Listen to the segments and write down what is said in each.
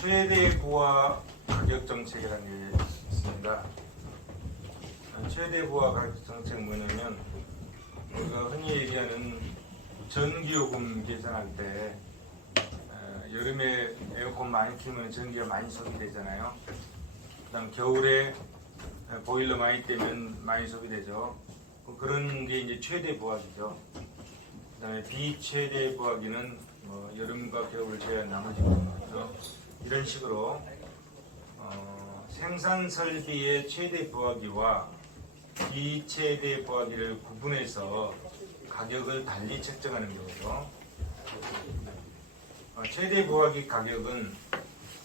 최대 부하 가격 정책이라는 게 있습니다. 최대 부하 가격 정책 뭐냐면 우리가 흔히 얘기하는 전기요금 계산할 때 여름에 에어컨 많이 키우면 전기가 많이 소비되잖아요. 그다음 겨울에 보일러 많이 떼면 많이 소비되죠. 그런 게 이제 최대 부하기죠. 그다음에 비최대 부하기는 여름과 겨울을 제외한 나머지 부분이죠. 이런 식으로 생산 설비의 최대 부하기와 비최대 부하기를 구분해서 가격을 달리 책정하는 경우죠. 최대 부하기 가격은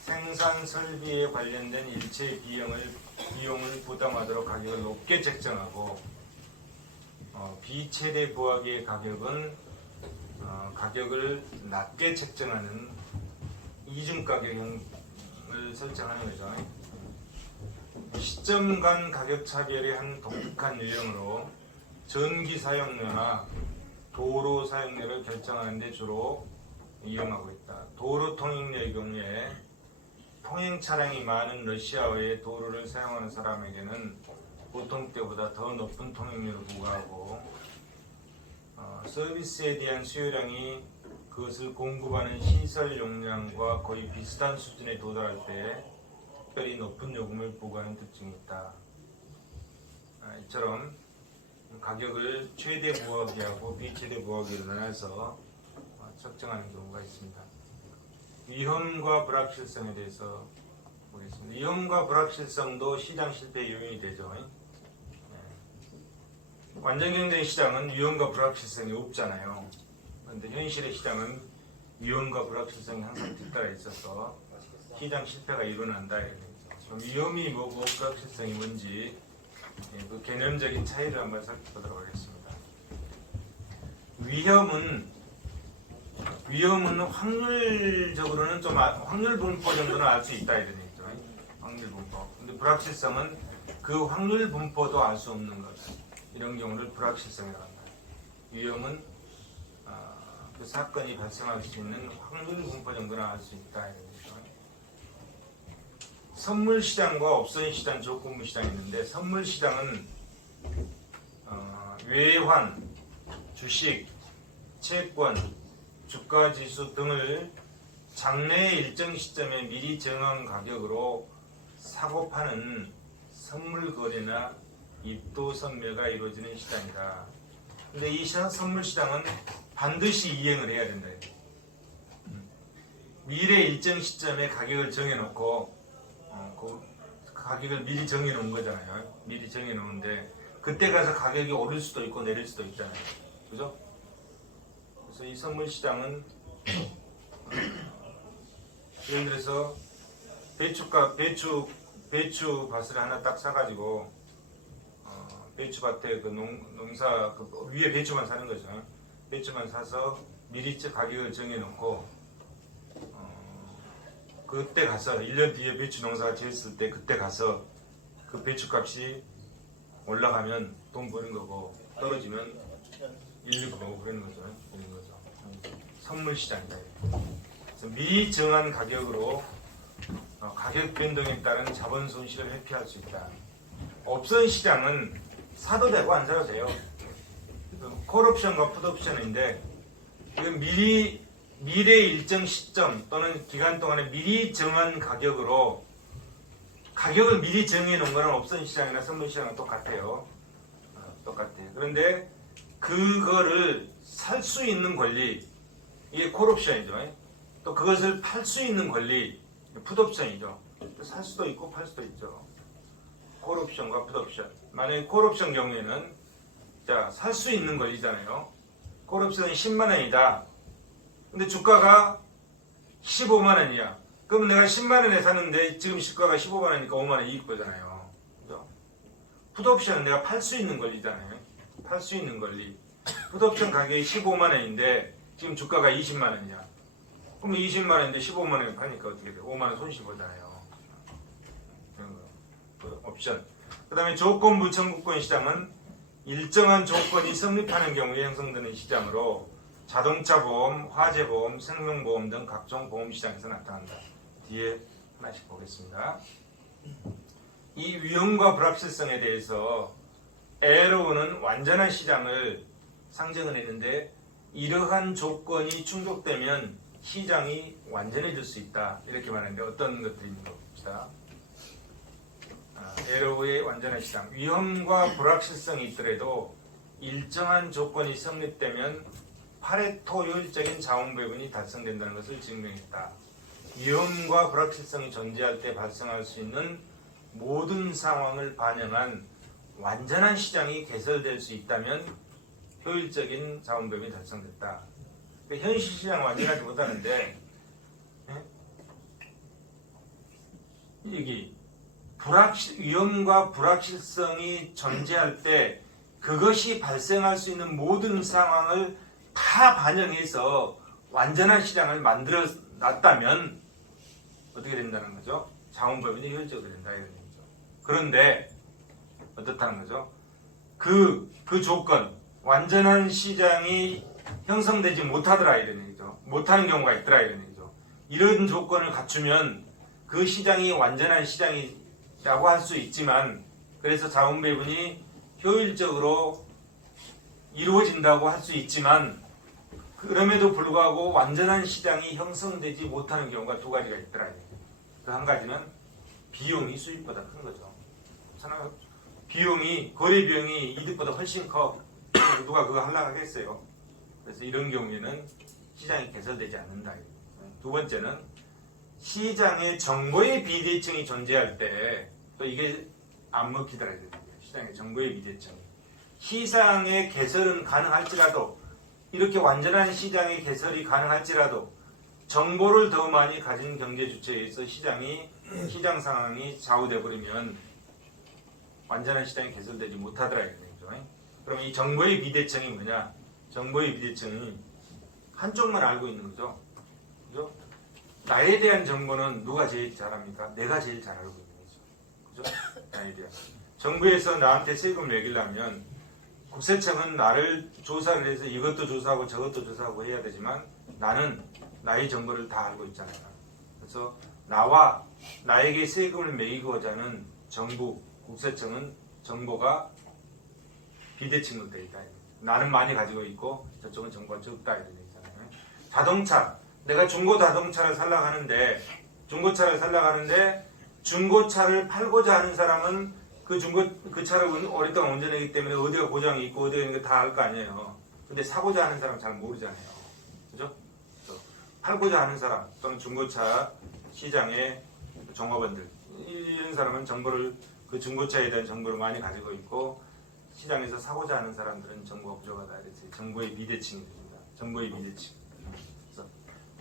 생산 설비에 관련된 일체 비용을 부담하도록 가격을 높게 책정하고, 비최대 부하기의 가격은 가격을 낮게 책정하는 이중 가격을 설정하는 거죠. 시점 간 가격 차별의 한 독특한 유형으로 전기 사용료나 도로 사용료를 결정하는 데 주로 이용하고 있다. 도로 통행료의 경우에 통행 차량이 많은 러시아어의 도로를 사용하는 사람에게는 보통 때보다 더 높은 통행료를 부과하고, 서비스에 대한 수요량이 그것을 공급하는 시설 용량과 거의 비슷한 수준에 도달할 때 특별히 높은 요금을 부과하는 특징이 있다. 이처럼 가격을 최대 부하기하고 비최대 부하기로 나눠서 측정하는 경우가 있습니다. 위험과 불확실성에 대해서 보겠습니다. 위험과 불확실성도 시장 실패의 요인이 되죠. 완전경쟁 시장은 위험과 불확실성이 없잖아요. 그런데 현실의 시장은 위험과 불확실성이 항상 뒤따라 있어서 시장 실패가 일어난다. 그럼 위험이 뭐고 불확실성이 뭔지 그 개념적인 차이를 한번 살펴보도록 하겠습니다. 위험은 확률적으로는 좀 확률 분포 정도는 알 수 있다 이런 얘기죠. 확률 분포. 근데 불확실성은 그 확률 분포도 알 수 없는 것. 이런 경우를 불확실성이라고 합니다. 위험은 그 사건이 발생할 수 있는 확률 분포 정도는 알 수 있다 이런 얘기죠. 선물 시장과 업선 시장, 조건부 시장이 있는데, 선물 시장은 외환, 주식, 채권, 주가 지수 등을 장래의 일정 시점에 미리 정한 가격으로 사고 파는 선물 거래나 입도 선매가 이루어지는 시장이다. 근데 이 선물 시장은 반드시 이행을 해야 된다. 미래 일정 시점에 가격을 정해놓고 그 가격을 미리 정해놓은 거잖아요. 미리 정해놓은데 그때 가서 가격이 오를 수도 있고 내릴 수도 있잖아요. 그죠? 그래서 이 선물 시장은 예를 들어서 배추밭을 하나 딱 사가지고 배추밭에 그 농사 그 위에 배추만 사는 거죠. 배추만 사서 미리 가격을 정해놓고 그때 가서 1년 뒤에 배추 농사가 지었을 때 그때 가서 그 배추값이 올라가면 돈 버는 거고 떨어지면 일리고 보고 그러는 거죠. 선물 시장이다. 그래서 미리 정한 가격으로 가격 변동에 따른 자본 손실을 회피할 수 있다. 업선 시장은 사도 되고 안 사도 돼요. 콜옵션과 풋옵션인데 이건 미래 일정 시점 또는 기간 동안에 미리 정한 가격으로 가격을 미리 정해 놓은 거는 업선 시장이나 선물 시장은 똑같아요. 똑같아요. 그런데 그거를 살 수 있는 권리, 이게 콜옵션이죠. 또 그것을 팔 수 있는 권리, 풋옵션이죠. 살 수도 있고 팔 수도 있죠. 콜옵션과 풋옵션. 만약에 콜옵션 경우에는 살 수 있는 권리잖아요. 콜옵션은 10만 원이다. 근데 주가가 15만 원이야. 그럼 내가 10만 원에 사는데 지금 주가가 15만 원이니까 5만 원 이익 보잖아요. 그죠? 풋옵션은 내가 팔 수 있는 권리잖아요. 팔 수 있는 권리. 풋옵션 가격이 15만 원인데 지금 주가가 20만 원이야. 그럼 20만 원인데 15만 원에 파니까 어떻게 돼? 5만 원 손실 보잖아요. 옵션. 그 다음에 조건부 청구권 시장은 일정한 조건이 성립하는 경우에 형성되는 시장으로 자동차 보험, 화재 보험, 생명보험 등 각종 보험 시장에서 나타난다. 뒤에 하나씩 보겠습니다. 이 위험과 불확실성에 대해서 에로우는 완전한 시장을 상정을 했는데 이러한 조건이 충족되면 시장이 완전해질 수 있다 이렇게 말하는데 어떤 것들인가 봅시다. 에로우의 완전한 시장, 위험과 불확실성이 있더라도 일정한 조건이 성립되면 파레토 효율적인 자원 배분이 달성된다는 것을 증명했다. 위험과 불확실성이 존재할 때 발생할 수 있는 모든 상황을 반영한 완전한 시장이 개설될 수 있다면 효율적인 자원 배분이 달성됐다. 그러니까 현실 시장 완전하지 못하는데 여기 위험과 불확실성이 존재할 때 그것이 발생할 수 있는 모든 상황을 다 반영해서 완전한 시장을 만들어 놨다면 어떻게 된다는 거죠? 자원 배분이 효율적으로 된다 이런 얘기죠. 그런데 어떻다는 거죠? 그 조건, 완전한 시장이 형성되지 못하더라 이런 얘기죠. 못하는 경우가 있더라 이런 얘기죠. 이런 조건을 갖추면 그 시장이 완전한 시장이라고 할 수 있지만, 그래서 자원 배분이 효율적으로 이루어진다고 할 수 있지만, 그럼에도 불구하고 완전한 시장이 형성되지 못하는 경우가 두 가지가 있더라. 그 한 가지는 비용이 수입보다 큰 거죠. 비용이, 거래 비용이 이득보다 훨씬 커. 누가 그거 하려고 하겠어요. 그래서 이런 경우에는 시장이 개설되지 않는다. 두 번째는 시장에 정보의 비대칭이 존재할 때 또 이게 안 먹히더라. 시장에 정보의 비대칭. 시장의 개설은 가능할지라도, 이렇게 완전한 시장의 개설이 가능할지라도 정보를 더 많이 가진 경제 주체에 의해서 시장 상황이 좌우돼 버리면 완전한 시장이 개설되지 못하더라 이거죠. 그럼 이 정보의 비대칭이 뭐냐? 정보의 비대칭이 한쪽만 알고 있는 거죠. 그죠? 나에 대한 정보는 누가 제일 잘합니까? 내가 제일 잘 알고 있는 거죠. 그죠? 나에 대한. 정부에서 나한테 세금 매기려면 국세청은 나를 조사를 해서 이것도 조사하고 저것도 조사하고 해야 되지만 나는 나의 정보를 다 알고 있잖아요. 그래서 나와 나에게 세금을 매기고자 하는 정부, 국세청은 정보가 비대칭으로 되어 있다. 나는 많이 가지고 있고 저쪽은 정보가 적다 이런 얘기잖아요. 자동차, 내가 중고 자동차를 살려고 하는데 중고차를 팔고자 하는 사람은 그 차를 오랫동안 운전했기 때문에 어디가 고장이 있고 어디가 있는 거 다 알 거 아니에요. 근데 사고자 하는 사람 잘 모르잖아요. 그죠? 팔고자 하는 사람 또는 중고차 시장의 종업원들, 이런 사람은 그 중고차에 대한 정보를 많이 가지고 있고, 시장에서 사고자 하는 사람들은 정보가 부족하다. 이랬어요. 정보의 비대칭이 됩니다. 정보의 비대칭. 그래서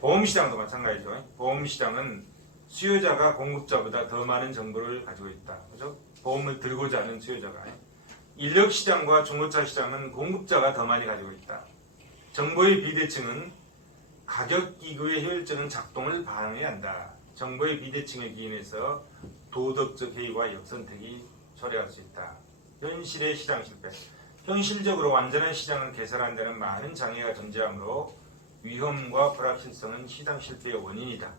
보험시장도 마찬가지죠. 보험시장은 수요자가 공급자보다 더 많은 정보를 가지고 있다. 그죠? 보험을 들고자 하는 수요자가. 인력시장과 중고차 시장은 공급자가 더 많이 가지고 있다. 정보의 비대칭은 가격기구의 효율적인 작동을 반영해야 한다. 정보의 비대칭에 기인해서 도덕적 해이와 역선택이 초래할 수 있다. 현실의 시장 실패. 현실적으로 완전한 시장을 개설하는 데는 많은 장애가 존재하므로 위험과 불확실성은 시장 실패의 원인이다.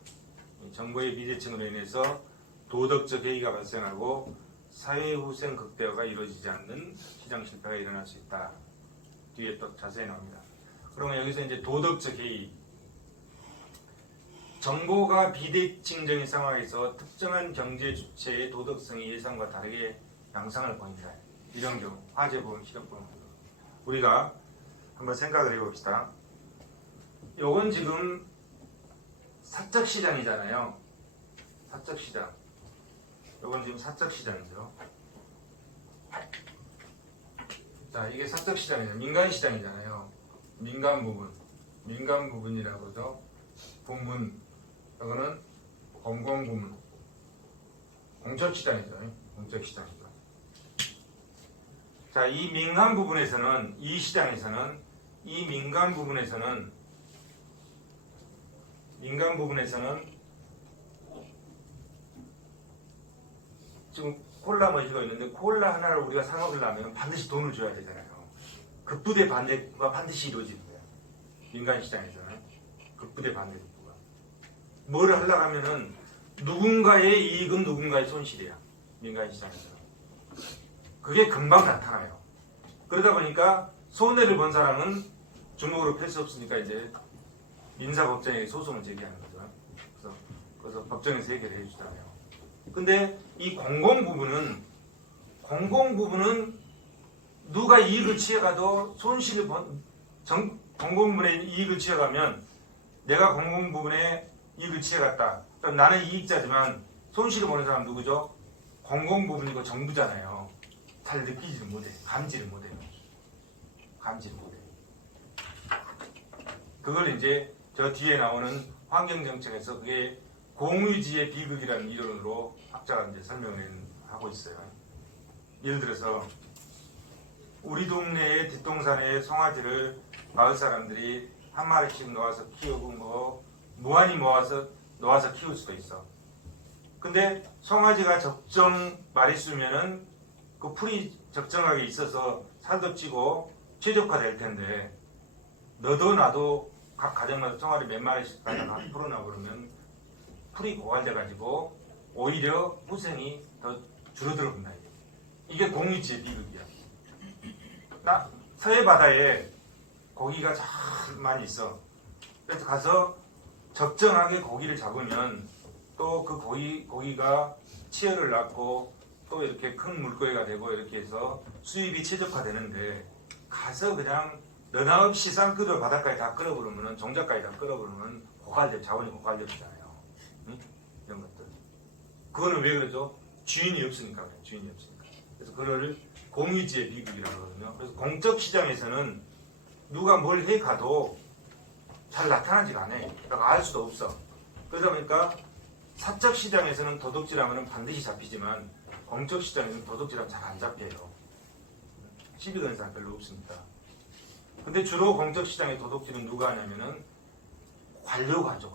정보의 비대칭으로 인해서 도덕적 해이가 발생하고 사회후생 극대화가 이루어지지 않는 시장 실패가 일어날 수 있다. 뒤에 또 자세히 나옵니다. 그러면 여기서 이제 도덕적 해이, 정보가 비대칭적인 상황에서 특정한 경제 주체의 도덕성이 예상과 다르게 양상을 보인다. 이런 경우, 화재보험, 실업보험. 우리가 한번 생각을 해봅시다. 요건 지금 사적시장이잖아요. 사적시장. 요건 지금 사적시장이죠. 자, 이게 사적시장이잖아요. 민간시장이잖아요. 민간 부분이라고도 부문, 이거는 공공부문, 공적시장이죠. 공적시장이죠. 자, 이 민간 부분에서는, 이 시장에서는, 이 민간 부분에서는 지금 콜라 머시가 있는데 콜라 하나를 우리가 사 먹으려면 반드시 돈을 줘야 되잖아요. 급부대 반대가 반드시 이루어지는 거예요. 민간 시장에서는 급부대 반대급부가. 뭐를 하려고 하면은 누군가의 이익은 누군가의 손실이야. 민간 시장에서는. 그게 금방 나타나요. 그러다 보니까 손해를 본 사람은 주먹으로 펼 수 없으니까 이제 민사법정에 소송을 제기하는 거죠. 그래서 법정에서 해결해 주잖아요. 근데 이 공공부분은 누가 이익을 취해가도 손실을 본 공공부분의 이익을 취해가면 내가 공공부분의 이익을 취해갔다. 그럼 나는 이익자지만 손실을 보는 사람 누구죠? 공공부분이고 정부잖아요. 잘 느끼지를 못해. 감지를 못해요. 그걸 이제 저 뒤에 나오는 환경정책에서 그게 공유지의 비극이라는 이론으로 학자가 이제 설명을 하고 있어요. 예를 들어서 우리 동네의 뒷동산에 송아지를 마을 사람들이 한 마리씩 놓아서 키우고 뭐 무한히 놓아서 키울 수도 있어. 근데 송아지가 적정 마리수면은 그 풀이 적정하게 있어서 살도 찌고 최적화될 텐데 너도 나도 각 가정마다 송아지 몇 마리씩 갖다가 풀어놔 그러면 풀이 고갈돼가지고 오히려 후생이 더 줄어들어간다. 이게 공유지의 비극이야. 서해 바다에 고기가 참 많이 있어. 그래서 가서 적정하게 고기를 잡으면 또 그 고기가 치어를 낳고 또 이렇게 큰 물고기가 되고 이렇게 해서 수입이 최적화되는데 가서 그냥 너나 없이 쌍끌어 바닷가에 다 끌어버리면 종자까지 다 끌어버리면 자원이 고갈되잖아요. 응? 이런 것들. 그거는 왜 그러죠? 주인이 없으니까 그래요. 주인이 없으니까. 그래서 그거를 공유지의 비극이라고 하거든요. 그래서 공적 시장에서는 누가 뭘 해 가도 잘 나타나지가 않아요. 그러니까 알 수도 없어. 그러다 보니까 사적 시장에서는 도둑질하면 반드시 잡히지만 공적 시장에서는 도둑질하면 잘 안 잡혀요. 시비 거는 사람 별로 없으니까. 근데 주로 공적 시장의 도둑질은 누가 하냐면은 관료가 하죠.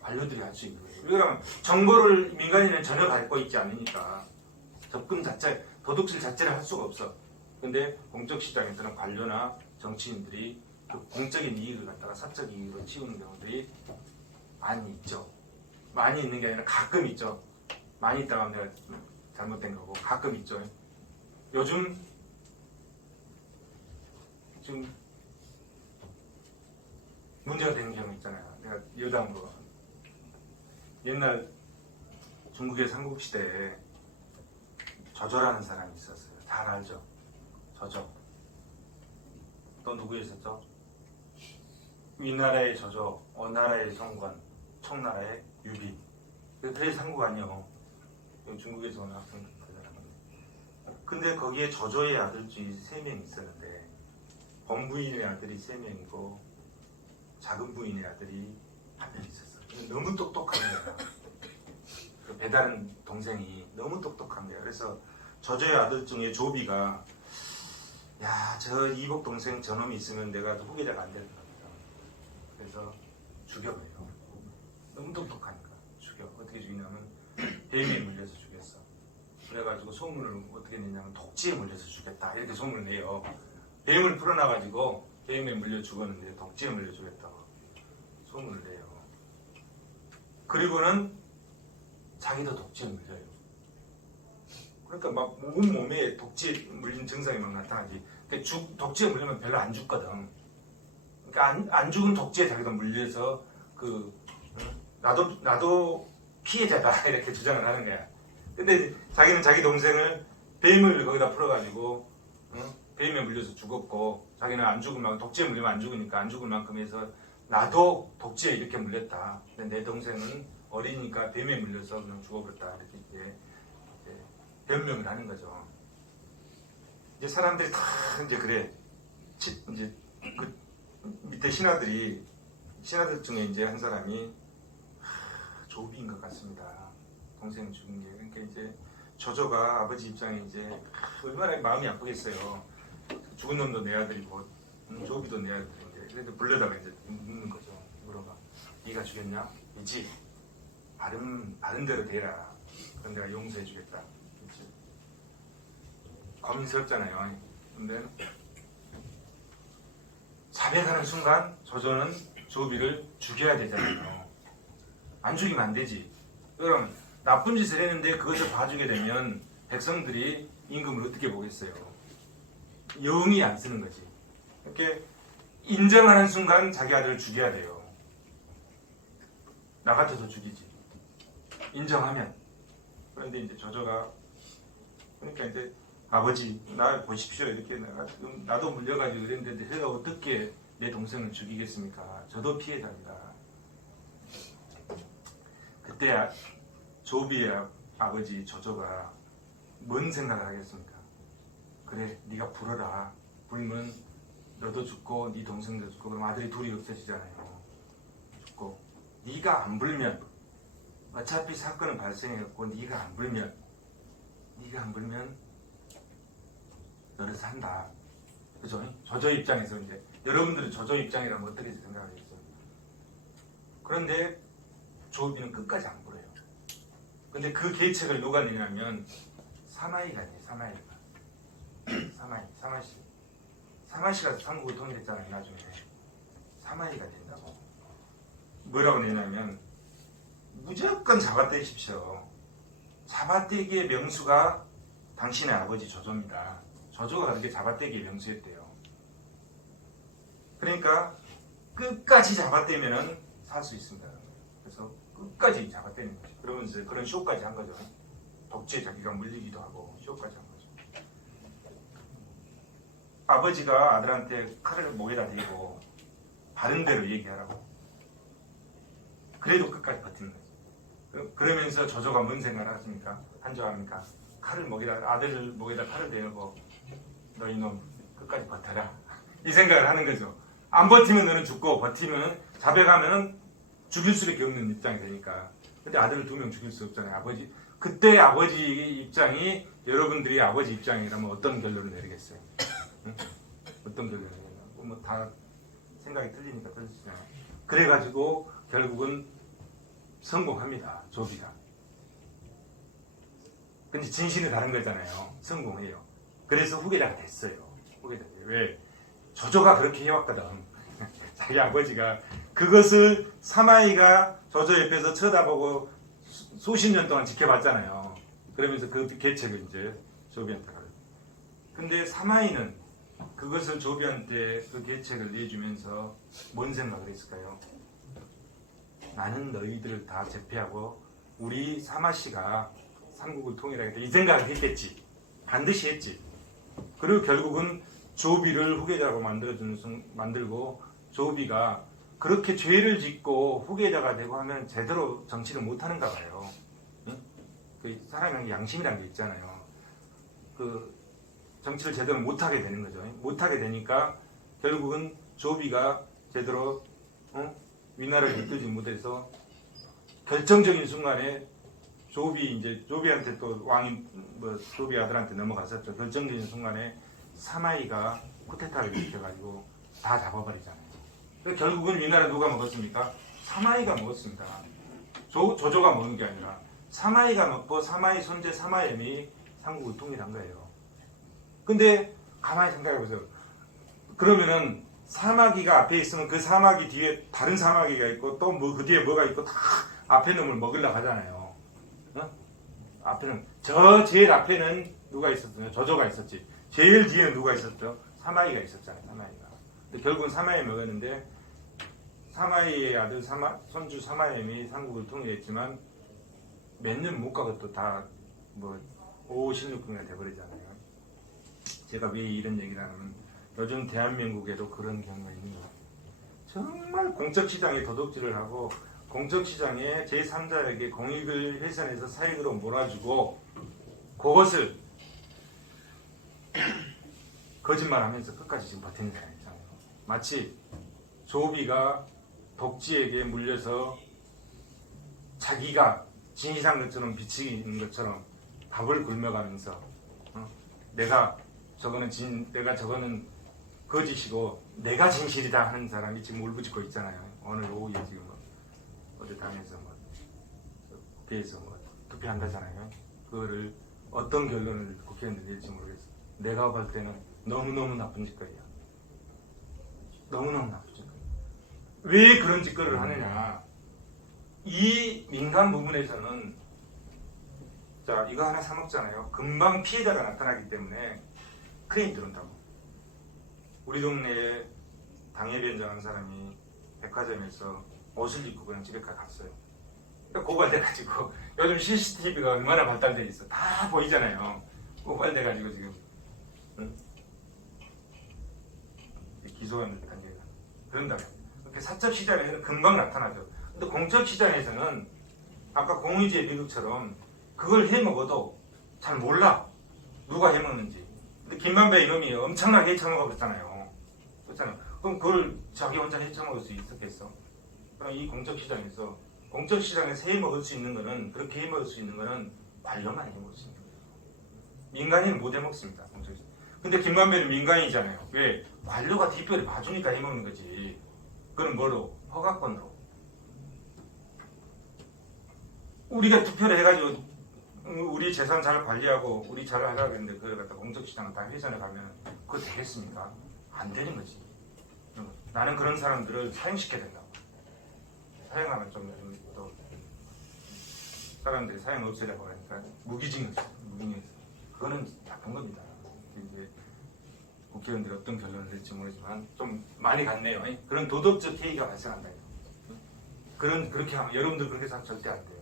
관료들이 할 수 있는 거예요. 왜냐하면 정보를 민간인은 전혀 갖고 있지 않으니까 접근 자체, 도둑질 자체를 할 수가 없어. 근데 공적 시장에서는 관료나 정치인들이 그 공적인 이익을 갖다가 사적 이익으로 치우는 경우들이 많이 있죠. 많이 있는 게 아니라 가끔 있죠. 많이 있다가 내가 잘못된 거고 가끔 있죠. 요즘 지금 문제가 되는 경우 있잖아요. 내가 여담으로 옛날 중국의 삼국시대에 저조라는 사람이 있었어요. 잘 알죠? 저조. 또 누구 있었죠? 위나라의 저조, 어나라의 성관, 청나라의 유비. 그게 삼국 아니요. 중국에서 온 학생 그 사람은. 근데 거기에 저조의 아들들이 3명 있었는데 범부인의 아들이 3명이고 작은 부인의 아들이 1명 있었어요. 너무 똑똑한 거야. 그 배다른 동생이 너무 똑똑한 거야. 그래서 저조의 아들 중에 조비가 야, 저 이복 동생 저놈이 있으면 내가 후계자가 안 될 것 같다. 그래서 죽여버려. 너무 똑똑하니까 죽여. 어떻게 죽이냐면 뱀에 물려서 죽였어. 그래가지고 소문을 어떻게 내냐면 독지에 물려서 죽였다. 이렇게 소문을 내요. 뱀을 풀어놔가지고 뱀에 물려 죽었는데 독지에 물려 죽였다고 소문을 내요. 그리고는 자기도 독지에 물려요. 그러니까 막 온몸에 독지에 물린 증상이 막 나타나지. 근데 독지에 물리면 별로 안 죽거든. 그러니까 안 죽은 독지에 자기도 물려서 나도 피해자다 이렇게 주장을 하는 거야. 근데 자기는 자기 동생을 뱀을 거기다 풀어가지고 뱀에 물려서 죽었고 자기는 안 죽을 만큼 독지에 물리면 안 죽으니까 안 죽을 만큼 해서 나도 독지에 이렇게 물렸다. 근데 내 동생은 어리니까 뱀에 물려서 그냥 죽어버렸다 이렇게 이제 변명을 하는 거죠. 이제 사람들이 다 이제 그래. 이제 그 밑에 신하들 중에 이제 한 사람이 조비인 것 같습니다. 동생 죽은 게. 그러니까 이제 저조가 아버지 입장에 이제 얼마나 마음이 아프겠어요. 죽은 놈도 내 아들이고 조비도 내 아들인데 그래도 불러다가 이제 묻는 거죠. 물어봐. 네가 죽였냐? 그렇지. 바른 대로 되라. 그럼 내가 용서해 주겠다. 그렇지. 고민스럽잖아요. 근데 자백하는 순간 조조는 조비를 죽여야 되잖아요. 안 죽이면 안 되지. 그럼 나쁜 짓을 했는데 그것을 봐주게 되면 백성들이 임금을 어떻게 보겠어요? 영이 안 쓰는 거지. 이렇게 인정하는 순간 자기 아들을 죽여야 돼요. 나 같아도 죽이지. 인정하면. 그런데 이제 저조가 그러니까 이제 아버지 나 보십시오 이렇게 내가 지금 나도 물려가지고 이랬는데 제가 어떻게 내 동생을 죽이겠습니까? 저도 피해자입니다. 그때 조비의 아버지 저조가 뭔 생각을 하겠습니까? 그래 네가 불어라. 불면 너도 죽고 네 동생도 죽고 그럼 아들이 둘이 없어지잖아요. 죽고 네가 안 불면 어차피 사건은 발생했고 네가 안 불면 너를 산다. 그죠? 저조 입장에서 이제 여러분들은 저조 입장이라면 어떻게 생각하겠어요? 그런데 조비는 끝까지 안 불어요. 근데 그 계책을 누가 내냐면 사마이가 내 사마시. 사마시가 삼국을 통일했잖아요. 나중에 사마이가 된다고. 뭐라고 내냐면 무조건 잡아떼십시오. 잡아떼기의 명수가 당신의 아버지 저조입니다. 저조가 그렇게 잡아떼기의 명수였대요. 그러니까 끝까지 잡아떼면은 살 수 있습니다. 그래서 끝까지 잡아떼는 거죠. 그러면서 그런 쇼까지 한 거죠. 독재에 자기가 물리기도 하고 쇼까지 한 거죠. 아버지가 아들한테 칼을 목에다 대고 바른 대로 얘기하라고. 그래도 끝까지 버티는 거죠. 그러면서 저조가 뭔 생각을 하십니까? 한조합니까? 칼을 목에다 아들을 목에다 칼을 대고 너 이놈 끝까지 버텨라. 이 생각을 하는 거죠. 안 버티면 너는 죽고 버티면 잡혀가면은 죽일 수밖에 없는 입장이 되니까. 근데 아들을 2명 죽일 수 없잖아요. 아버지 그때 아버지 입장이 여러분들이 아버지 입장이라면 어떤 결론을 내리겠어요? 응? 어떤 결론을 내리나? 뭐 다 생각이 틀리니까 틀리시잖아요. 그래가지고 결국은 성공합니다. 조비가. 근데 진실은 다른 거잖아요. 성공해요. 그래서 후계자가 됐어요. 후계자가. 왜? 저조가 그렇게 해왔거든. 자기 아버지가 그것을 사마이가 저조 옆에서 쳐다보고 수십 년 동안 지켜봤잖아요. 그러면서 그 계책을 이제 조비한테 가요. 근데 사마이는 그것을 조비한테 그 계책을 내주면서 뭔 생각을 했을까요? 나는 너희들을 다 제패하고 우리 사마씨가 삼국을 통일하겠다 이 생각을 했겠지. 반드시 했지. 그리고 결국은 조비를 후계자로 만들고 조비가 그렇게 죄를 짓고 후계자가 되고 하면 제대로 정치를 못하는가 봐요. 응? 그 사람이 양심이라는 게 있잖아요. 그 정치를 제대로 못하게 되는 거죠. 못하게 되니까 결국은 조비가 제대로 위나라를 이끌지 못해서 결정적인 순간에 조비한테 또 왕이 조비 아들한테 넘어갔었죠. 결정적인 순간에 사마이가 쿠데타를 일으켜가지고 다 잡아버리잖아요. 결국은 위나라 누가 먹었습니까? 사마이가 먹었습니다. 조조가 먹은 게 아니라 사마이가 먹고 사마이 손재 사마엠이 삼국을 통일한 거예요. 근데 가만히 생각해보세요. 그러면은 사마귀가 앞에 있으면 그 사마귀 뒤에 다른 사마귀가 있고 또 그 뒤에 뭐가 있고 다 앞에 놈을 먹으려고 하잖아요. 앞에는 제일 앞에는 누가 있었어요? 저조가 있었지. 제일 뒤에는 누가 있었죠? 사마이가 있었잖아요. 사마이가. 근데 결국은 사마이 먹었는데 사마이의 아들 손주 사마엠이 삼국을 통일했지만 몇 년 못 가고 또 다 5, 16분이나 돼버리잖아요. 제가 왜 이런 얘기를 하냐면 요즘 대한민국에도 그런 경우가 있는 거예요. 정말 공적시장에 도둑질을 하고 공적시장에 제3자에게 공익을 훼손해서 사익으로 몰아주고 그것을 거짓말하면서 끝까지 지금 버티는 사람이 있잖아요. 마치 조비가 독지에게 물려서 자기가 진실한 것처럼 비치는 것처럼 밥을 굶어가면서 내가 저거는 거짓이고 내가 진실이다 하는 사람이 지금 울부짖고 있잖아요. 오늘 오후에 지금 어디 당에서 국회에서 투표한다잖아요. 그거를 어떤 결론을 국회의원들이 낼지 모르겠어요. 내가 볼 때는 너무너무 나쁜 짓거리야. 너무너무 나쁜 짓거리. 왜 그런 짓거리를 하느냐? 이 민간 부분에서는 자 이거 하나 사 먹잖아요. 금방 피해자가 나타나기 때문에 크레인 들어온다고. 우리 동네에 당해비 현장한 사람이 백화점에서 옷을 입고 그냥 집에 갔어요. 그러니까 고발돼가지고 요즘 CCTV가 얼마나 발달돼 있어. 다 보이잖아요. 고발돼가지고 지금 응? 기소가 단계가 그런다. 이렇게 사적 시장에서는 금방 나타나죠. 근데 공적 시장에서는 아까 공의주의 미국처럼 그걸 해먹어도 잘 몰라. 누가 해먹는지. 근데 김만배 이놈이 엄청나게 해쳐먹어 버렸잖아요. 그렇잖아요. 그럼 그걸 자기 혼자 해쳐먹을 수 있었겠어? 그럼 이 공적 시장에서 해먹을 수 있는 거는 그렇게 해먹을 수 있는 거는 관료만 해먹을 수 있는 거예요. 민간인은 못 해먹습니다. 공적 시장. 근데 김만배는 민간인이잖아요. 왜? 관료가 뒷배를 봐주니까 해먹는 거지. 그건 뭐로? 허가권으로. 우리가 투표를 해가지고 우리 재산 잘 관리하고 우리 잘 하라고 했는데 그걸 갖다 공적시장을 다 회선해 가면 그거 되겠습니까? 안 되는 거지. 나는 그런 사람들을 사형시켜야 된다고. 사형하면 좀 또 사람들이 사형 없애려고 하니까 무기징역. 그거는 나쁜 겁니다. 이제 국회의원들이 어떤 결론을 낼지 모르지만 좀 많이 갔네요. 그런 도덕적 해이가 발생한다. 그렇게 하면 여러분들 그렇게 해서 절대 안 돼요.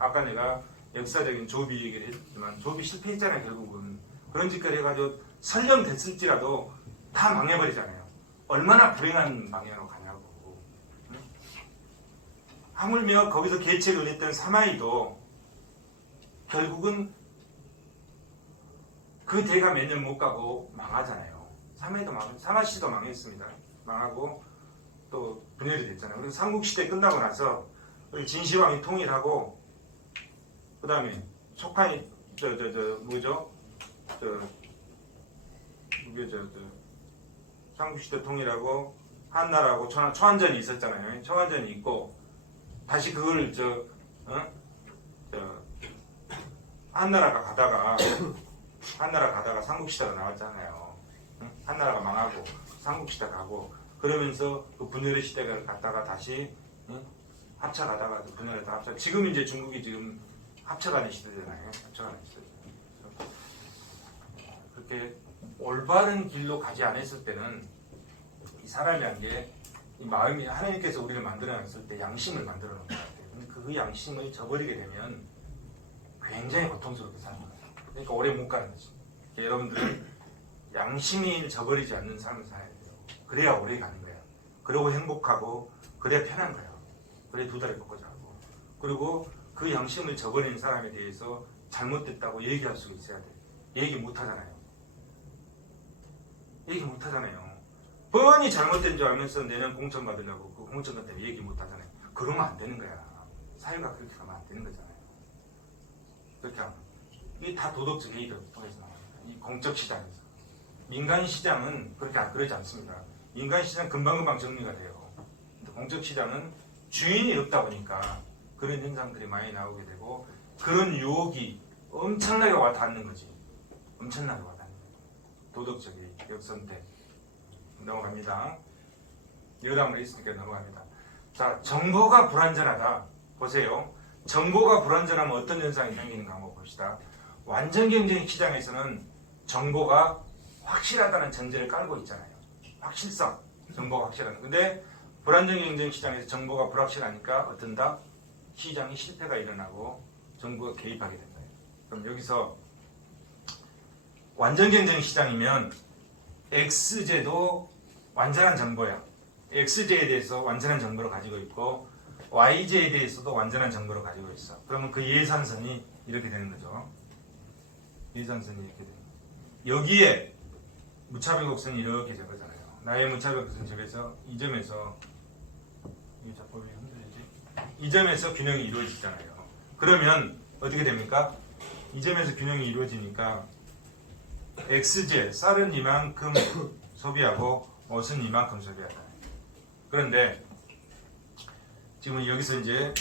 아까 내가 역사적인 조비 얘기를 했지만 조비 실패했잖아요. 결국은 그런 짓거리 해가지고 설령 됐을지라도 다 망해버리잖아요. 얼마나 불행한 방향으로 가냐고. 하물며 거기서 개최를 했던 사마이도 결국은 그 대가 몇 년 못 가고 망하잖아요. 사마시도 망했습니다. 망하고 또 분열이 됐잖아요. 그래서 삼국시대 끝나고 나서 진시황이 통일하고 그 다음에 속한이 삼국시대 통일하고 한나라하고 초안전이 있었잖아요. 초안전이 있고 다시 그걸 한나라가 가다가 삼국시대가 나왔잖아요. 한나라가 망하고 삼국시대 가고 그러면서 그 분열의 시대가 갔다가 다시 합쳐가다가 분열에다 합쳐. 지금 이제 중국이 지금 합쳐가는 시대잖아요. 합쳐가는 시대잖아요. 그렇게 올바른 길로 가지 않았을 때는 이 사람이 한 게 이 마음이 하나님께서 우리를 만들어놨을 때 양심을 만들어 놓은 것 같아요. 근데 그 양심을 저버리게 되면 굉장히 고통스럽게 사는 거예요. 그러니까 오래 못 가는 거지. 여러분들은 양심이 저버리지 않는 삶을 살아야 돼요. 그래야 오래 가는 거야. 그리고 행복하고 그래야 편한 거야. 그래 2달에 먹고 자고. 그리고 그 양심을 저버리는 사람에 대해서 잘못됐다고 얘기할 수 있어야 돼. 얘기 못 하잖아요. 뻔히 잘못된 줄 알면서 내년 공천 받으려고 그 공천 때문에 얘기 못 하잖아요. 그러면 안 되는 거야. 사회가 그렇게 가면 안 되는 거잖아요. 그렇게 하면. 이게 다 도덕적 해이를 통해서 나와요. 이 공적 시장에서. 민간 시장은 그러지 않습니다. 민간 시장 금방금방 정리가 돼요. 근데 공적 시장은 주인이 없다 보니까 그런 현상들이 많이 나오게 되고 그런 유혹이 엄청나게 와닿는 거지. 엄청나게 와닿는 거지. 도덕적인 역선택. 넘어갑니다. 여담을 있으니까 넘어갑니다. 자, 정보가 불완전하다. 보세요. 정보가 불완전하면 어떤 현상이 생기는가 한번 봅시다. 완전 경쟁 시장에서는 정보가 확실하다는 전제를 깔고 있잖아요. 확실성, 정보가 확실하다. 근데 불완전 경쟁 시장에서 정보가 불확실하니까 어떤다? 시장이 실패가 일어나고 정부가 개입하게 된다. 그럼 여기서 완전 경쟁 시장이면 X제도 완전한 정보야. X제에 대해서 완전한 정보를 가지고 있고 Y제에 대해서도 완전한 정보를 가지고 있어. 그러면 그 예산선이 이렇게 되는 거죠. 예산선이 이렇게 되는 거예요. 여기에 무차별 곡선이 이렇게 적어잖아요. 나의 무차별 곡선 적에서 이 점에서 이 작법이 흔들리지? 이 점에서 균형이 이루어지잖아요. 그러면 어떻게 됩니까? 이 점에서 균형이 이루어지니까 X제, 쌀은 이만큼 소비하고 옷은 이만큼 소비하다. 그런데 지금 여기서 이제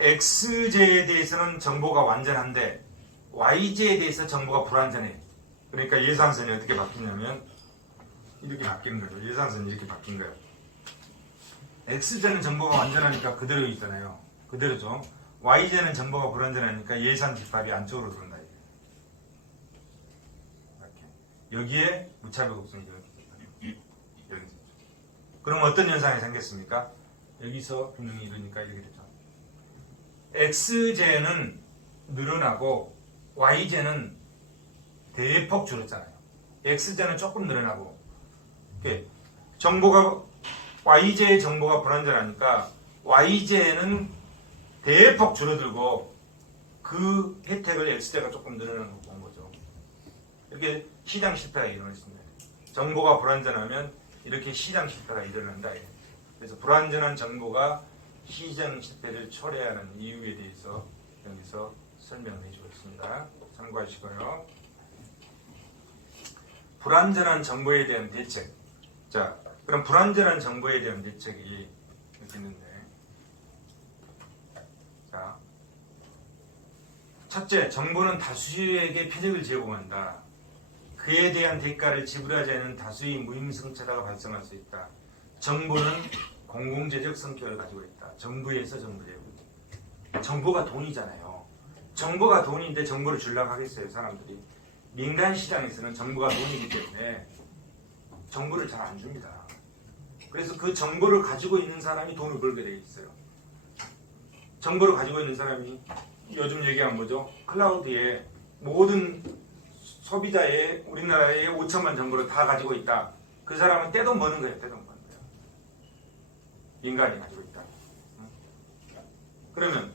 X제에 대해서는 정보가 완전한데 Y제에 대해서 정보가 불완전해. 그러니까 예산선이 어떻게 바뀌냐면 이렇게 바뀌는 거죠. 예산선이 이렇게 바뀐 거예요. X제는 정보가 완전하니까 그대로 있잖아요. 그대로죠. Y제는 정보가 불완전하니까 예산 집합이 안쪽으로 들어온다. 이렇게. 여기에 무차별 곡선이 여기. 그럼 어떤 현상이 생겼습니까? 여기서 균형이 이러니까 이렇게 되죠. X제는 늘어나고 Y제는 대폭 줄었잖아요. X제는 조금 늘어나고 정보가 Y제의 정보가 불완전하니까 Y제는 대폭 줄어들고 그 혜택을 X제가 조금 늘어나는 거 본 거죠. 이렇게 시장 실패가 일어났습니다. 정보가 불완전하면 이렇게 시장 실패가 일어난다. 그래서 불완전한 정보가 시장 실패를 초래하는 이유에 대해서 여기서 설명해 주고 있습니다. 참고하시고요. 불완전한 정보에 대한 대책. 자, 그럼 불완전한 정보에 대한 대책이 이렇게 있는데, 자, 첫째, 정보는 다수에게 편익을 제공한다. 그에 대한 대가를 지불하지 않은 다수의 무임승차가 발생할 수 있다. 정보는 공공재적 성격을 가지고 있다. 정부에서 정부제고. 정보가 돈이잖아요. 정보가 돈인데 정보를 주려고 하겠어요, 사람들이. 민간 시장에서는 정보가 돈이기 때문에 정보를 잘 안 줍니다. 그래서 그 정보를 가지고 있는 사람이 돈을 벌게 되어 있어요. 정보를 가지고 있는 사람이 요즘 얘기한 뭐죠? 클라우드에 모든 소비자의 우리나라의 5천만 정보를 다 가지고 있다. 그 사람은 떼돈 버는 거예요. 떼돈 버는 거예요. 민간이 가지고 있다. 그러면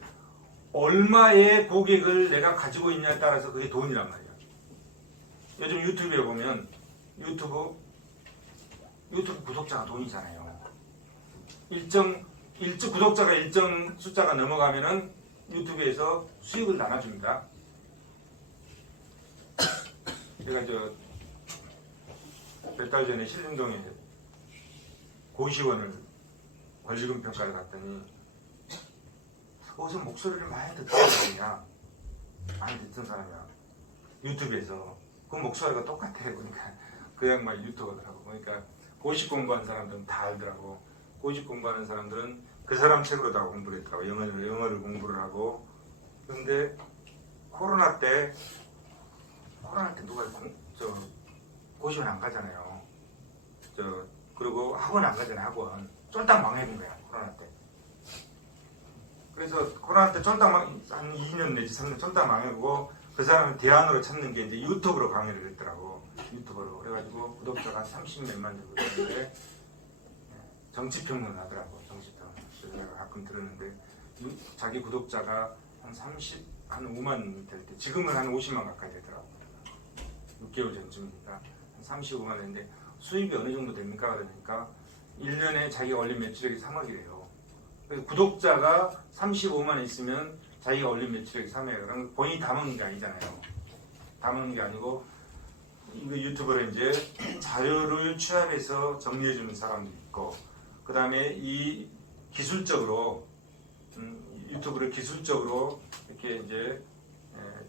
얼마의 고객을 내가 가지고 있냐에 따라서 그게 돈이란 말이야. 요즘 유튜브에 보면 유튜브 구독자가 돈이잖아요. 구독자가 일정 숫자가 넘어가면은 유튜브에서 수익을 나눠줍니다. 제가 몇 달 전에 신림동에 고시원을 권리금 평가를 갔더니 거기서 목소리를 많이 듣던 사람이야. 많이 듣던 사람이야. 유튜브에서 그 목소리가 똑같아. 그러니까 그 양말 유튜버더라고. 그러니까 고시 공부한 사람들은 다 알더라고. 고시 공부하는 사람들은 그 사람 책으로 다 공부를 했더라고. 영어를 공부를 하고. 그런데 코로나 때 누가 고시원 안 가잖아요. 그리고 학원 안 가잖아요. 학원 쫄딱 망해본 거야. 코로나 때. 그래서 코로나 때 쫄딱 한 2년 내지 3년 쫄딱 망해보고 그 사람은 대안으로 찾는 게 이제 유튜브로 강의를 했더라고. 유튜브로. 그래가지고 구독자가 30몇만 되고 있는데 정치평론 하더라고. 정치평론. 그래서 내가 가끔 들었는데 자기 구독자가 한 5만 될 때 지금은 한 50만 가까이 되더라고. 6개월 전쯤이니까 한 35만 됐는데 수입이 어느 정도 됩니까? 그러니까 1년에 자기가 올린 매출액이 3억이래요. 그래서 구독자가 35만 있으면 자기가 올린 매출액이 3억이에요. 그럼 본인이 다 먹는 게 아니잖아요. 다 먹는 게 아니고 이거 유튜브를 이제 자료를 취합해서 정리해주는 사람도 있고 그 다음에 이 기술적으로 유튜브를 기술적으로 이렇게 이제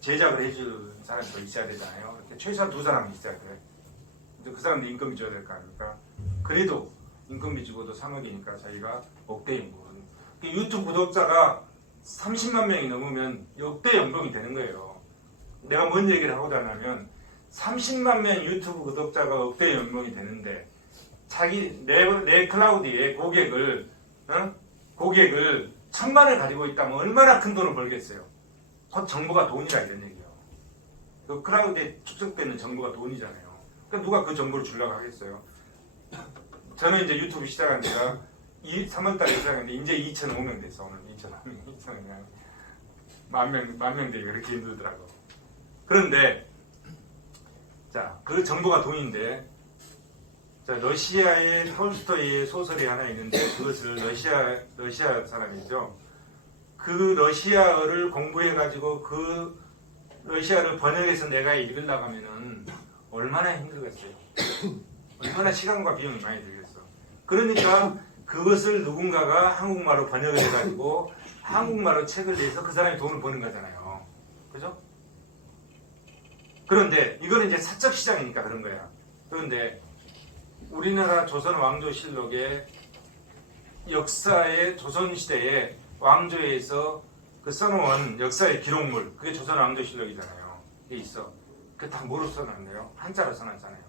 제작을 해주는 사람도 있어야 되잖아요. 이렇게 최소한 2사람이 있어야 돼. 그 사람도 인건비 줘야 될 거 아닙니까? 그래도 인건비 주고도 3억이니까 자기가 억대 연봉. 유튜브 구독자가 30만 명이 넘으면 역대 연봉이 되는 거예요. 내가 뭔 얘기를 하고자 하냐면 30만 명 유튜브 구독자가 억대 연봉이 되는데 내 클라우드에 고객을 1000만을 가지고 있다면 얼마나 큰 돈을 벌겠어요. 곧 정보가 돈이라 이런 얘기예요. 그 클라우드에 축적되는 정보가 돈이잖아요. 그러니까 누가 그 정보를 주려고 하겠어요. 저는 이제 유튜브 시작한 지가 3월달에 시작했는데 이제 2,500명 됐어. 오늘 2,500명. 만 명 되기가 그렇게 힘들더라고. 그런데 자, 그 정보가 돈인데 자, 러시아의 톨스토이의 소설이 하나 있는데 그것을 러시아 사람이죠. 그 러시아어를 공부해가지고 그 러시아를 번역해서 내가 읽으려고 하면은 얼마나 힘들겠어요. 얼마나 시간과 비용이 많이 들겠어. 그러니까 그것을 누군가가 한국말로 번역을 해가지고 한국말로 책을 내서 그 사람이 돈을 버는 거잖아요. 그죠? 그런데 이거는 이제 사적 시장이니까 그런 거야. 그런데 우리나라 조선 왕조실록의 역사의 조선시대에 왕조에서 그 써놓은 역사의 기록물, 그게 조선 왕조실록이잖아요. 그게 있어. 그게 다 뭐로 써놨네요? 한자로 써놨잖아요.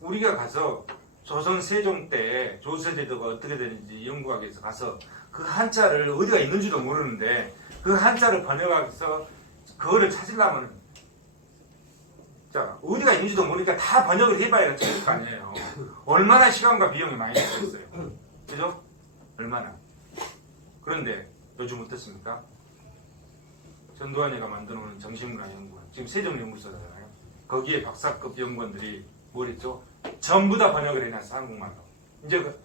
우리가 가서 조선 세종 때 조선제도가 어떻게 되는지 연구하기 위해서 가서 그 한자를 어디가 있는지도 모르는데 그 한자를 번역해서 그거를 찾으려면 자 어디가 있는지도 모르니까 다 번역을 해봐야 찾을 거 아니에요. 얼마나 시간과 비용이 많이 들었어요. 그죠? 얼마나. 그런데 요즘 어떻습니까? 전두환이가 만들어놓은 정신문화연구원, 지금 세종연구소잖아요. 거기에 박사급 연구원들이 뭘 했죠? 전부 다 번역을 해놨어, 한국말로. 이제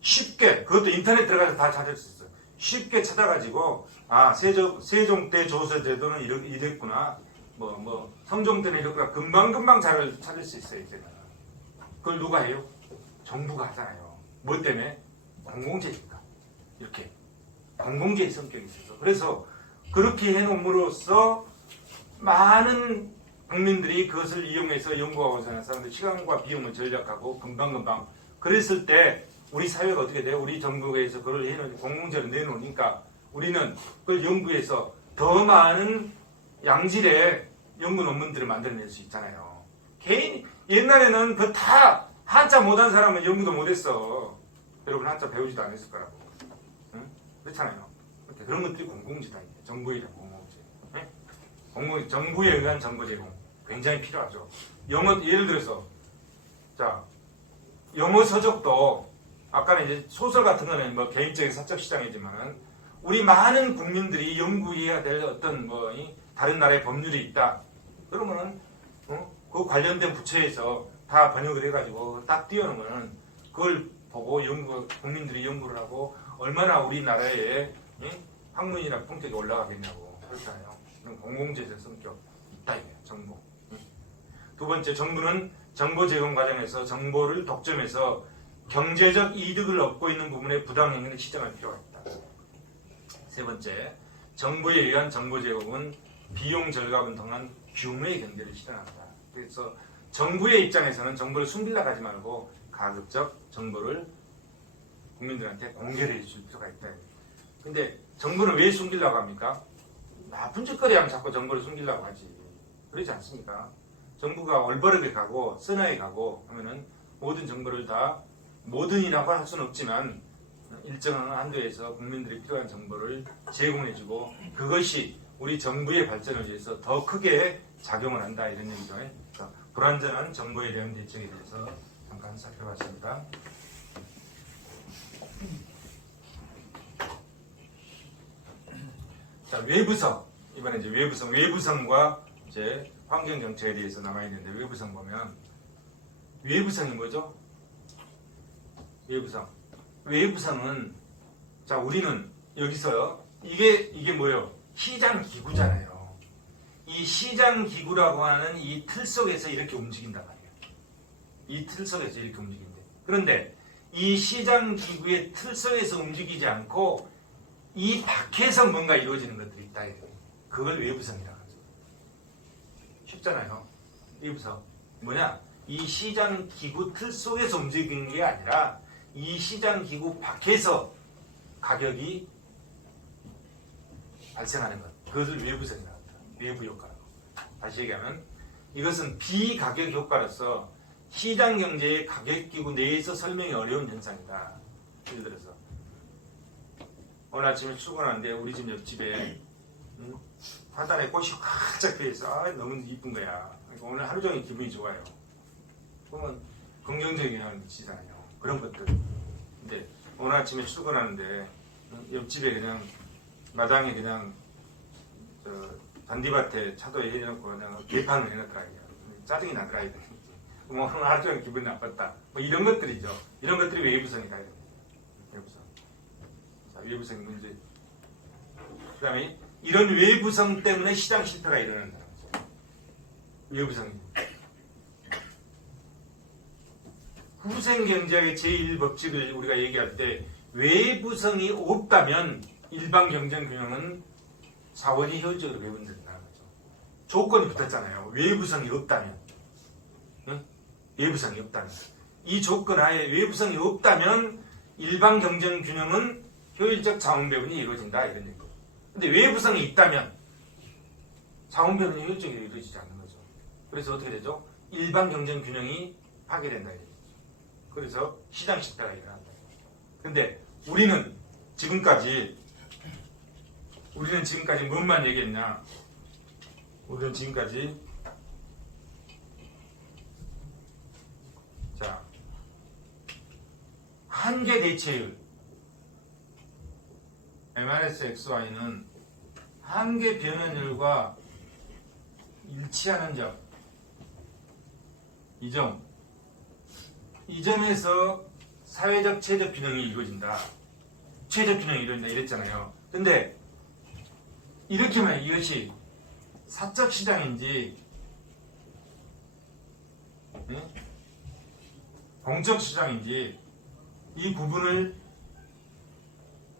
쉽게, 그것도 인터넷 들어가서 다 찾을 수 있어요. 쉽게 찾아가지고, 아, 세종 때 조선제도는 이랬구나. 성종 때는 이랬구나. 금방금방 잘 찾을 수 있어요, 이제는. 그걸 누가 해요? 정부가 하잖아요. 뭐 때문에? 공공재니까. 이렇게. 공공재의 성격이 있어서. 그래서 그렇게 해놓음으로써 많은 국민들이 그것을 이용해서 연구하고 사는 사람들 시간과 비용을 절약하고 금방금방 그랬을 때 우리 사회가 어떻게 돼요? 우리 정부에서 그걸 해놓은 공공재로 내놓으니까 우리는 그걸 연구해서 더 많은 양질의 연구 논문들을 만들어낼 수 있잖아요. 옛날에는 그 다 한자 못한 사람은 연구도 못했어. 여러분 한자 배우지도 않았을 거라고. 응? 그렇잖아요. 그런 것들이 공공재다. 정부에 대한 공공재. 네? 정부에 의한 정보 제공 굉장히 필요하죠. 예를 들어서 자 영어 서적도 아까는 이제 소설 같은 거는 뭐 개인적인 사적 시장이지만 우리 많은 국민들이 연구해야 될 어떤 다른 나라의 법률이 있다. 그러면은 그 관련된 부처에서 다 번역을 해가지고 딱 띄워놓으면은 그걸 보고 국민들이 연구를 하고 얼마나 우리나라의 학문이나 풍격이 올라가겠냐고 그렇잖아요. 그런 공공재적 성격 있다 이거예요. 정보. 두 번째, 정부는 정보 제공 과정에서 정보를 독점해서 경제적 이득을 얻고 있는 부분에 부당 행위를 시정할 필요가 있다. 세 번째, 정부에 의한 정보 제공은 비용 절감을 통한 규모의 경제를 실현한다. 그래서 정부의 입장에서는 정보를 숨기려고 하지 말고 가급적 정보를 국민들한테 공개를 해줄 필요가 있다. 근데 정부는 왜 숨기려고 합니까? 나쁜 짓거리 하면 자꾸 정보를 숨기려고 하지. 그러지 않습니까? 정부가 올바르게 가고 선하게 가고 하면은 모든 정보를 다 모든이라고 할 수는 없지만 일정한 한도에서 국민들이 필요한 정보를 제공해주고 그것이 우리 정부의 발전을 위해서 더 크게 작용을 한다 이런 얘기죠. 그러니까 불완전한 정보에 대한 대책에 대해서 잠깐 살펴봤습니다. 자, 외부성. 이번에 이제 외부성과 이제 환경 정책에 대해서 남아 있는데 외부성 보면 외부성이 뭐죠? 외부성은 자, 우리는 여기서요. 이게 뭐예요? 시장 기구잖아요. 이 시장 기구라고 하는 이 틀 속에서 이렇게 움직인단 말이에요. 이 틀 속에서 이렇게 움직인대. 그런데 이 시장 기구의 틀 속에서 움직이지 않고 이 밖에서 뭔가 이루어지는 것들이 있다. 그걸 외부성이라고 하죠. 쉽잖아요. 외부성. 뭐냐? 이 시장 기구 틀 속에서 움직이는 게 아니라 이 시장 기구 밖에서 가격이 발생하는 것. 그것을 외부성이라고 합니다. 외부 효과라고. 다시 얘기하면 이것은 비가격 효과로서 시장 경제의 가격 기구 내에서 설명이 어려운 현상이다. 예를 들어서 오늘 아침에 출근하는데 우리 집 옆집에 화단에 꽃이 활짝 피어있어. 너무 이쁜 거야. 그러니까 오늘 하루 종일 기분이 좋아요. 그러면 긍정적인 영향을 미치잖아요. 그런 것들. 근데 오늘 아침에 출근하는데 옆집에 그냥 마당에 그냥 잔디밭에 차도에 해놓고 그냥 개판을 해놨더라고요. 짜증이 나더라고요. 오늘 하루 종일 기분이 나빴다. 이런 것들이죠. 이런 것들이 외부성이다. 외부성. 자, 외부성 문제. 그 다음에 이런 외부성 때문에 시장 실패가 일어난다는 거죠. 외부성입니다. 후생경제학의 제1법칙을 우리가 얘기할 때 외부성이 없다면 일반 경쟁균형은 사원이 효율적으로 배분된다는 거죠. 조건이 붙었잖아요. 외부성이 없다면. 응? 외부성이 없다면. 이 조건 하에 외부성이 없다면 일반 경쟁균형은 효율적 자원 배분이 이루어진다 이런 얘기예요. 근데 외부성이 있다면 자원 배분이 효율적으로 이루어지지 않는 거죠. 그래서 어떻게 되죠? 일반 경쟁 균형이 파괴된다 이거죠. 그래서 시장 실패가 일어난다. 근데 우리는 지금까지 뭔만 얘기했냐? 우리는 지금까지 자 한계 대체율 MRSXY는 한계 변환율과 일치하는 점, 이 점에서 사회적 최적 균형이 이루어진다. 최적 균형이 이루어진다 이랬잖아요. 근데 이렇게만 이것이 사적 시장인지 공적 시장인지 이 부분을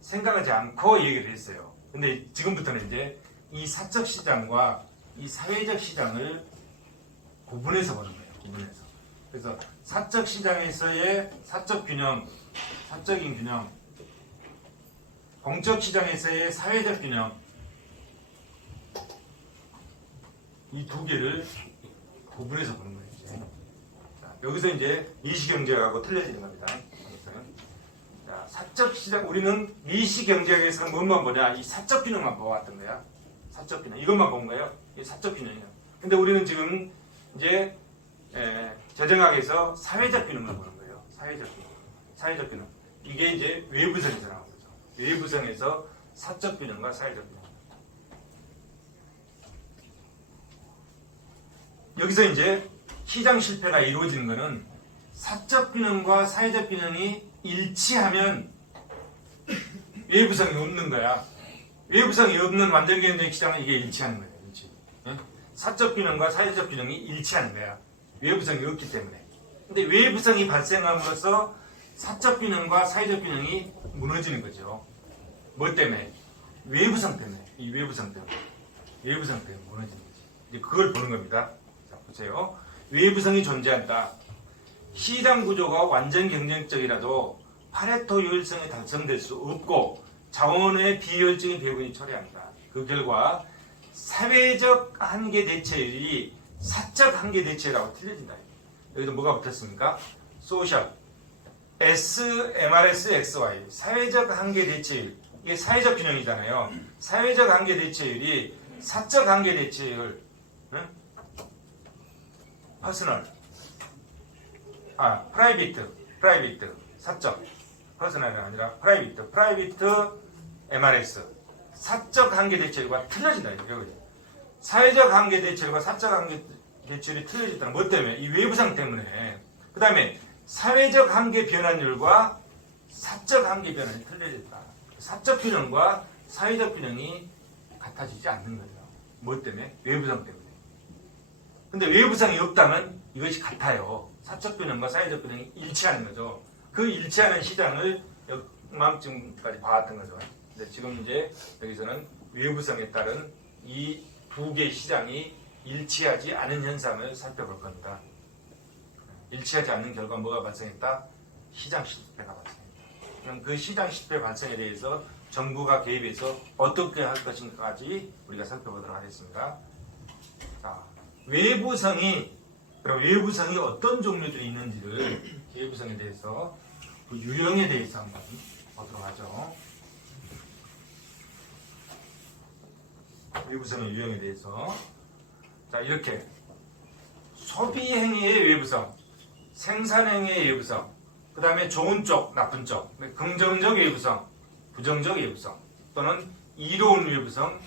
생각하지 않고 얘기를 했어요. 근데 지금부터는 이제 이 사적 시장과 이 사회적 시장을 구분해서 보는 거예요. 구분해서. 그래서 사적 시장에서의 사적 균형, 사적인 균형, 공적 시장에서의 사회적 균형, 이 두 개를 구분해서 보는 거예요. 이제. 자, 여기서 이제 미시경제하고 틀려지는 겁니다. 자, 사적 시장, 우리는 미시경제학에서는 뭐만 보냐? 이 사적 균형만 보았던 거야. 사적 균형. 이것만 본 거예요. 이게 사적 균형이에요. 근데 우리는 지금 이제 재정학에서 사회적 균형을 보는 거예요. 사회적 균형. 사회적 균형. 이게 이제 외부성에서 나온 거죠. 외부성에서 사적 균형과 사회적 균형. 여기서 이제 시장 실패가 이루어지는 것은 사적 균형과 사회적 균형이 일치하면 외부성이 없는 거야. 외부성이 없는 완전 경쟁 시장은 이게 일치하는 거예요. 일치. 사적 균형과 사회적 균형이 일치하는 거야. 외부성이 없기 때문에. 근데 외부성이 발생함으로써 사적 균형과 사회적 균형이 무너지는 거죠. 뭐 때문에? 외부성 때문에. 이 외부성 때문에. 외부성 때문에 무너지는 거지. 이제 그걸 보는 겁니다. 자, 보세요. 외부성이 존재한다. 시장 구조가 완전 경쟁적이라도 파레토 효율성이 달성될 수 없고 자원의 비효율적인 배분이 초래합니다. 그 결과 사회적 한계 대체율이 사적 한계 대체율하고 틀려진다. 여기도 뭐가 붙었습니까? 소셜 SMRSXY 사회적 한계 대체율. 이게 사회적 균형이잖아요. 사회적 한계 대체율이 사적 한계 대체율 퍼스널 프라이빗 사적 퍼스널이 아니라 프라이빗 MRS 사적 한계 대체율과 틀려진다. 여기 사회적 한계 대체율과 사적 한계 대체율이 틀려진다는 뭐 때문에? 이 외부상 때문에. 그 다음에 사회적 한계 변환율과 사적 한계 변환이 틀려진다. 사적 균형과 사회적 균형이 같아지지 않는 거죠. 뭐 때문에? 외부상 때문에. 근데 외부상이 없다면 이것이 같아요. 사적 균형과 사회적 균형이 일치하는 거죠. 그 일치하는 시장을 지금까지 봐왔던 거죠. 근데 지금 이제 여기서는 외부성에 따른 이 두 개의 시장이 일치하지 않은 현상을 살펴볼 겁니다. 일치하지 않는 결과 뭐가 발생했다? 시장 실패가 발생했다. 그럼 그 시장 실패 발생에 대해서 정부가 개입해서 어떻게 할 것인가까지 우리가 살펴보도록 하겠습니다. 자, 그럼 외부성이 어떤 종류들이 있는지를 외부성에 대해서 그 유형에 대해서 한번 보도록 하죠. 외부성의 유형에 대해서 자 이렇게 소비행위의 외부성, 생산행위의 외부성, 그 다음에 좋은 쪽, 나쁜 쪽, 긍정적 외부성, 부정적 외부성 또는 이로운 외부성,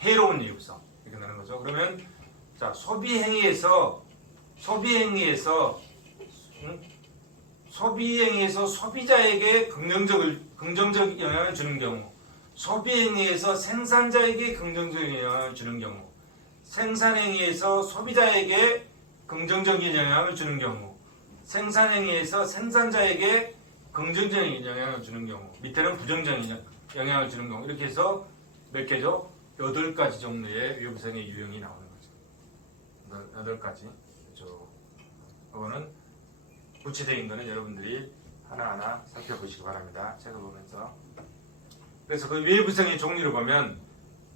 해로운 외부성 이렇게 나는 거죠. 그러면 자 소비행위에서 소비자에게 긍정적 영향을 주는 경우, 소비행위에서 생산자에게 긍정적인 영향을 주는 경우, 생산행위에서 소비자에게 긍정적인 영향을 주는 경우, 생산행위에서 생산자에게 긍정적인 영향을 주는 경우, 밑에는 부정적인 영향을 주는 경우, 이렇게 해서 몇 개죠? 8가지 종류의 외부성의 유형이 나오는 거죠. 8가지. 그렇죠. 이거는 구체적인 거는 여러분들이 하나하나 살펴보시기 바랍니다. 책을 보면서. 그래서 그 외부성의 종류를 보면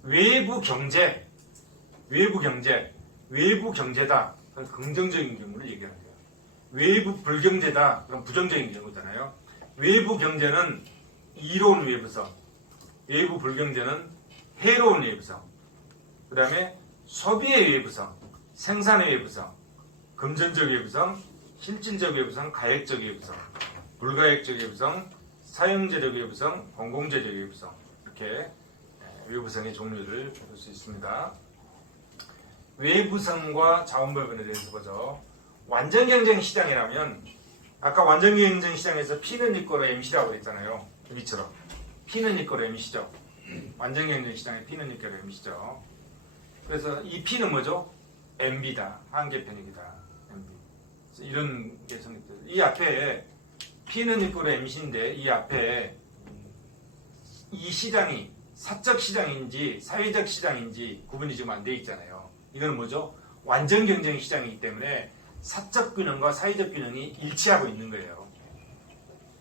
외부 경제다. 그럼 긍정적인 경우를 얘기하는 거예요. 외부 불경제다. 그럼 부정적인 경우잖아요. 외부 경제는 이로운 외부성, 외부 불경제는 해로운 외부성, 그 다음에 소비의 외부성, 생산의 외부성, 금전적 외부성, 실질적 외부성, 가액적 외부성, 불가액적 외부성, 사용제적 외부성, 공공재적 외부성, 이렇게 외부성의 종류를 볼 수 있습니다. 외부성과 자원배분에 대해서 보죠. 완전경쟁 시장이라면 아까 완전경쟁 시장에서 P는 이꼬로 MC라고 했잖아요. 여기처럼 P는 이꼬로 MC죠. 완전경쟁 시장에 P는 이꼬로 MC죠. 그래서 이 P는 뭐죠? MB다. 한계편익이다. MB. 이런 게 성립돼요. 이 앞에 P는 이꼬로 MC인데 이 앞에 이 시장이 사적 시장인지 사회적 시장인지 구분이 지금 안 돼 있잖아요. 이건 뭐죠? 완전 경쟁 시장이기 때문에 사적 균형과 사회적 균형이 일치하고 있는 거예요.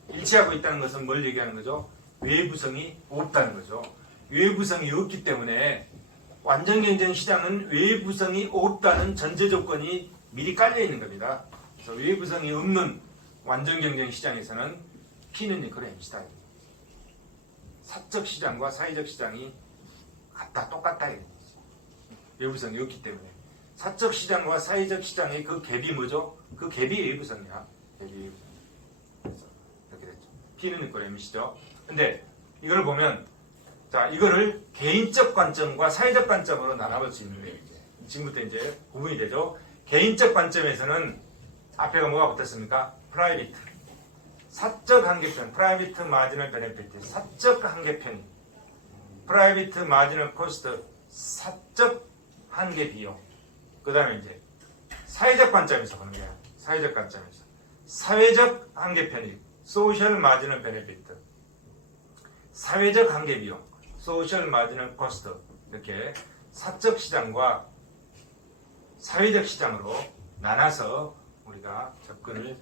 일치하고 있다는 것은 뭘 얘기하는 거죠? 외부성이 없다는 거죠. 외부성이 없기 때문에 완전 경쟁 시장은 외부성이 없다는 전제 조건이 미리 깔려 있는 겁니다. 그래서 외부성이 없는 완전 경쟁 시장에서는 P는 이퀄 MC다. 사적 시장과 사회적 시장이 같다, 똑같다. 외부성이 없기 때문에. 사적 시장과 사회적 시장의 그 갭이 뭐죠? 그 갭이 외부성이야. 갭이 외부성. 그래서 이렇게 됐죠. P는 이퀄 MC죠. 근데 이걸 보면, 자, 이거를 개인적 관점과 사회적 관점으로 나눠볼 수 있는 거예요. 지금부터 이제 구분이 되죠. 개인적 관점에서는 앞에가 뭐가 붙었습니까? 프라이빗. 사적 한계편, 프라이빗 마지널 베네피트, 사적 한계편, 프라이빗 마지널 코스트, 사적 한계 비용. 그 다음에 이제 사회적 관점에서 보는 거야. 사회적 관점에서. 사회적 한계 편익, 소셜 마지널 베네피트, 사회적 한계 비용, 소셜 마지널 코스트. 이렇게 사적 시장과 사회적 시장으로 나눠서 우리가 접근을